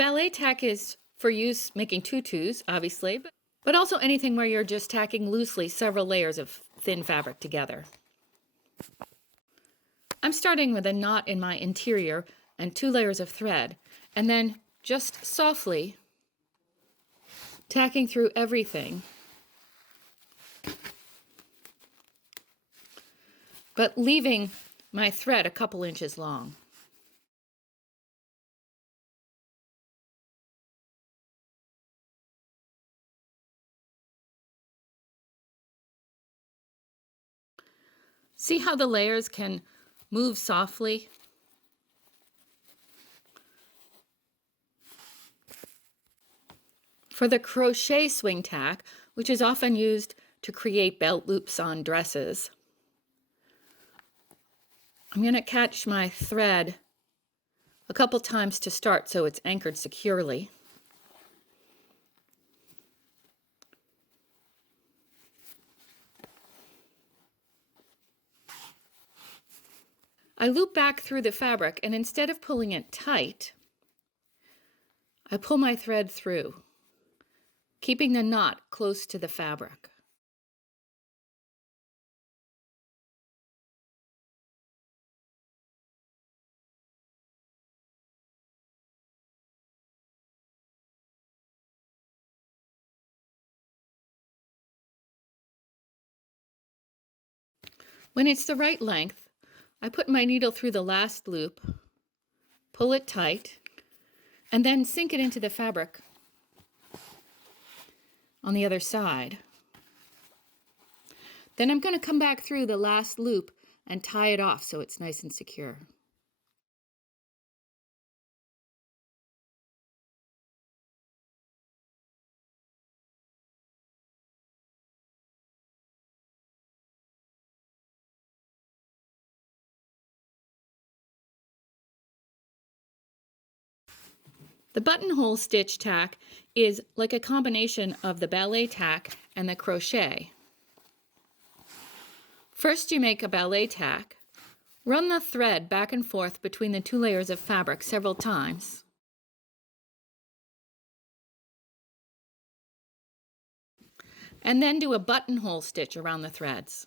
Ballet tack is for use making tutus, obviously, but also anything where you're just tacking loosely several layers of thin fabric together. I'm starting with a knot in my interior and 2 layers of thread, and then just softly tacking through everything, but leaving my thread a couple inches long. See how the layers can move softly? For the crochet swing tack, which is often used to create belt loops on dresses, I'm going to catch my thread a couple times to start so it's anchored securely. I loop back through the fabric, and instead of pulling it tight, I pull my thread through, keeping the knot close to the fabric. When it's the right length, I put my needle through the last loop, pull it tight, and then sink it into the fabric on the other side. Then I'm going to come back through the last loop and tie it off so it's nice and secure. The buttonhole stitch tack is like a combination of the ballet tack and the crochet. First you make a ballet tack, run the thread back and forth between the 2 layers of fabric several times. And then do a buttonhole stitch around the threads.